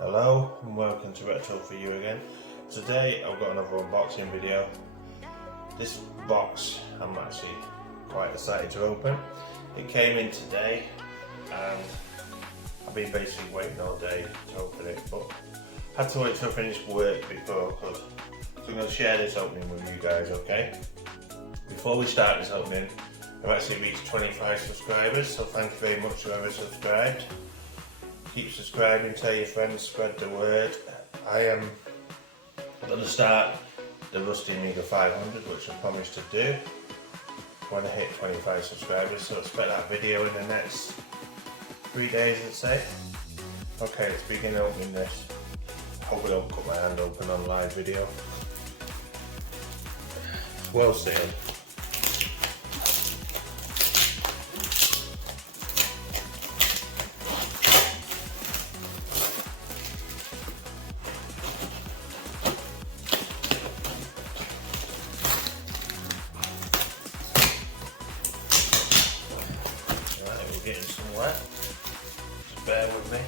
Hello and welcome to Retro for You again. Today I've got another unboxing video. This box I'm actually quite excited to open. It came in today and I've been basically waiting all day to open it, but I had to wait till I finished work before I could. So I'm going to share this opening with you guys, okay? Before we start this opening, I've actually reached 25 subscribers, so thank you very much to whoever subscribed. Keep subscribing, tell your friends, spread the word. I am going to start the Rusty Amiga 500, which I promised to do when I hit 25 subscribers, so expect that video in the next 3 days, I'd say. Okay, let's begin opening this. Hope I don't cut my hand open on live video. It's well sealed. Getting somewhere, just bear with me.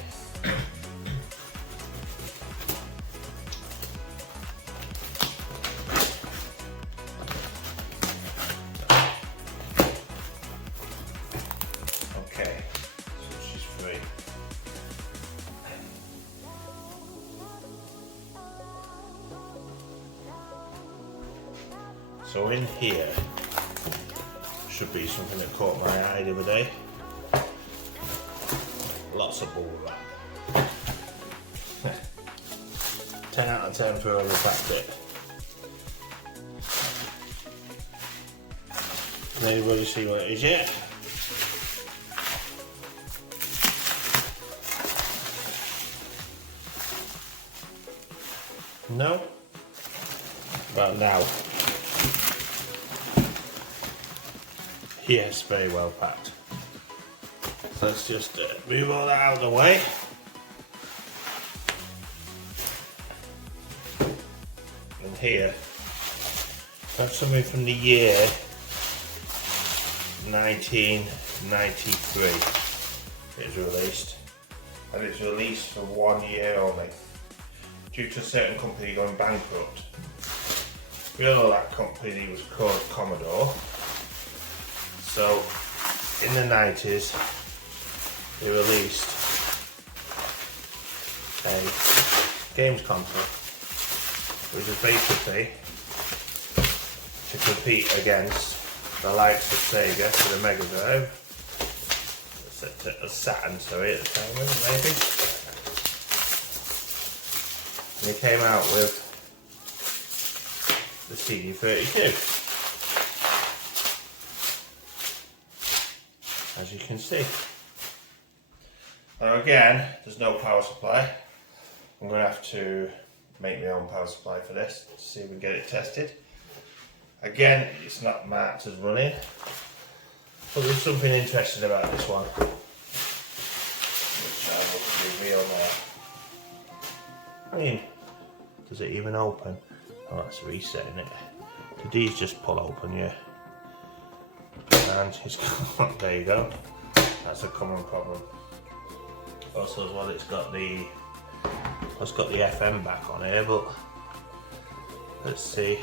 Okay, so she's free. So in here should be something that caught my eye the other day. Lots of bubble wrap. 10 out of 10 for whoever packed it. Can anybody see what it is yet? No? Right now. Yes, very well packed. Let's just move all that out of the way. And here, that's something from the year 1993. It's released, and it's released for 1 year only, due to a certain company going bankrupt. We all know that company was called Commodore. So, in the 90s, they released a games console, which is basically to compete against the likes of Sega for the Mega Drive, Saturn, sorry, at the time, maybe. And they came out with the CD32, as you can see. Now again, there's no power supply. I'm going to have to make my own power supply for this to see if we can get it tested. Again, it's not marked as running, but there's something interesting about this one, which I will reveal now. I mean, does it even open? Oh, that's resetting it. So these just pull open, yeah. And it's got, there you go. That's a common problem. Also, as well, it's got the FM back on here, but let's see.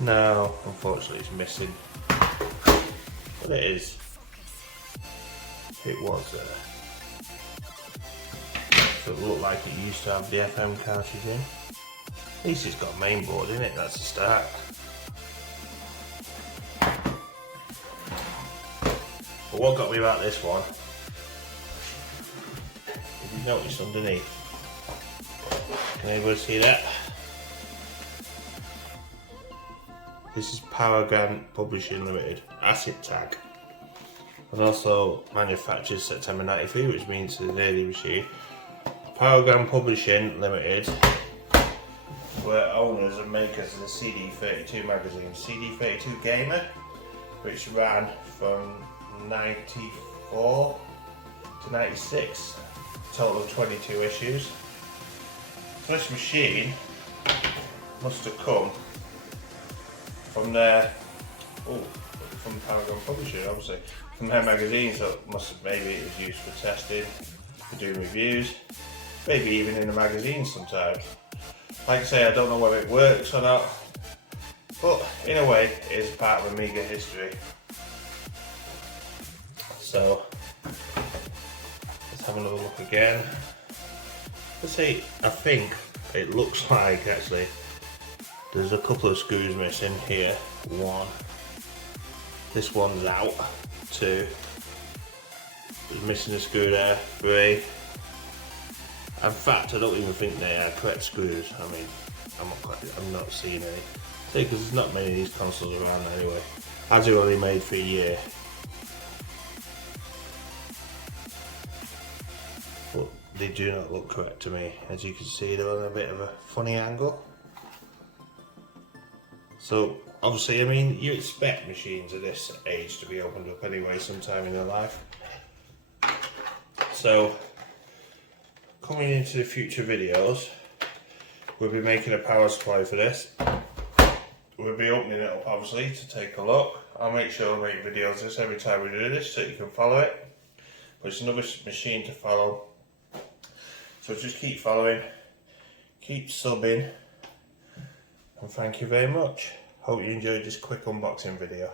No, unfortunately, it's missing. But it is. It was. So it looked like it used to have the FM cartridge in. At least it's got mainboard in it, that's a start. But what got me about this one, if you notice underneath, can anybody see that? This is Powergram Publishing Limited, asset tag. And also manufactured September 93, which means it's an early machine. Powergram Publishing Limited were owners and makers of the CD32 magazine, CD32 Gamer, which ran from 94 to 96, a total of 22 issues. So this machine must have come from their Oh, from Paragon Publishing, obviously. From their magazine, so maybe it was used for testing, for doing reviews, maybe even in a magazine sometimes. Like I say, I don't know whether it works or not, but in a way, it is part of Amiga history. So, let's have another look again. Let's see, I think it looks like actually there's a couple of screws missing here. One, this one's out. Two, there's missing a screw there. Three. In fact, I don't even think they are correct screws. I mean, I'm not seeing any. See, because there's not many of these consoles around anyway. As they're only made for a year. But they do not look correct to me. As you can see, they're on a bit of a funny angle. So, obviously, I mean, you expect machines of this age to be opened up anyway sometime in their life. So, coming into the future videos, we'll be making a power supply for this. We'll be opening it up obviously to take a look. I'll make sure I make videos of this every time we do this so you can follow it. But it's another machine to follow. So just keep following, keep subbing, and thank you very much. Hope you enjoyed this quick unboxing video.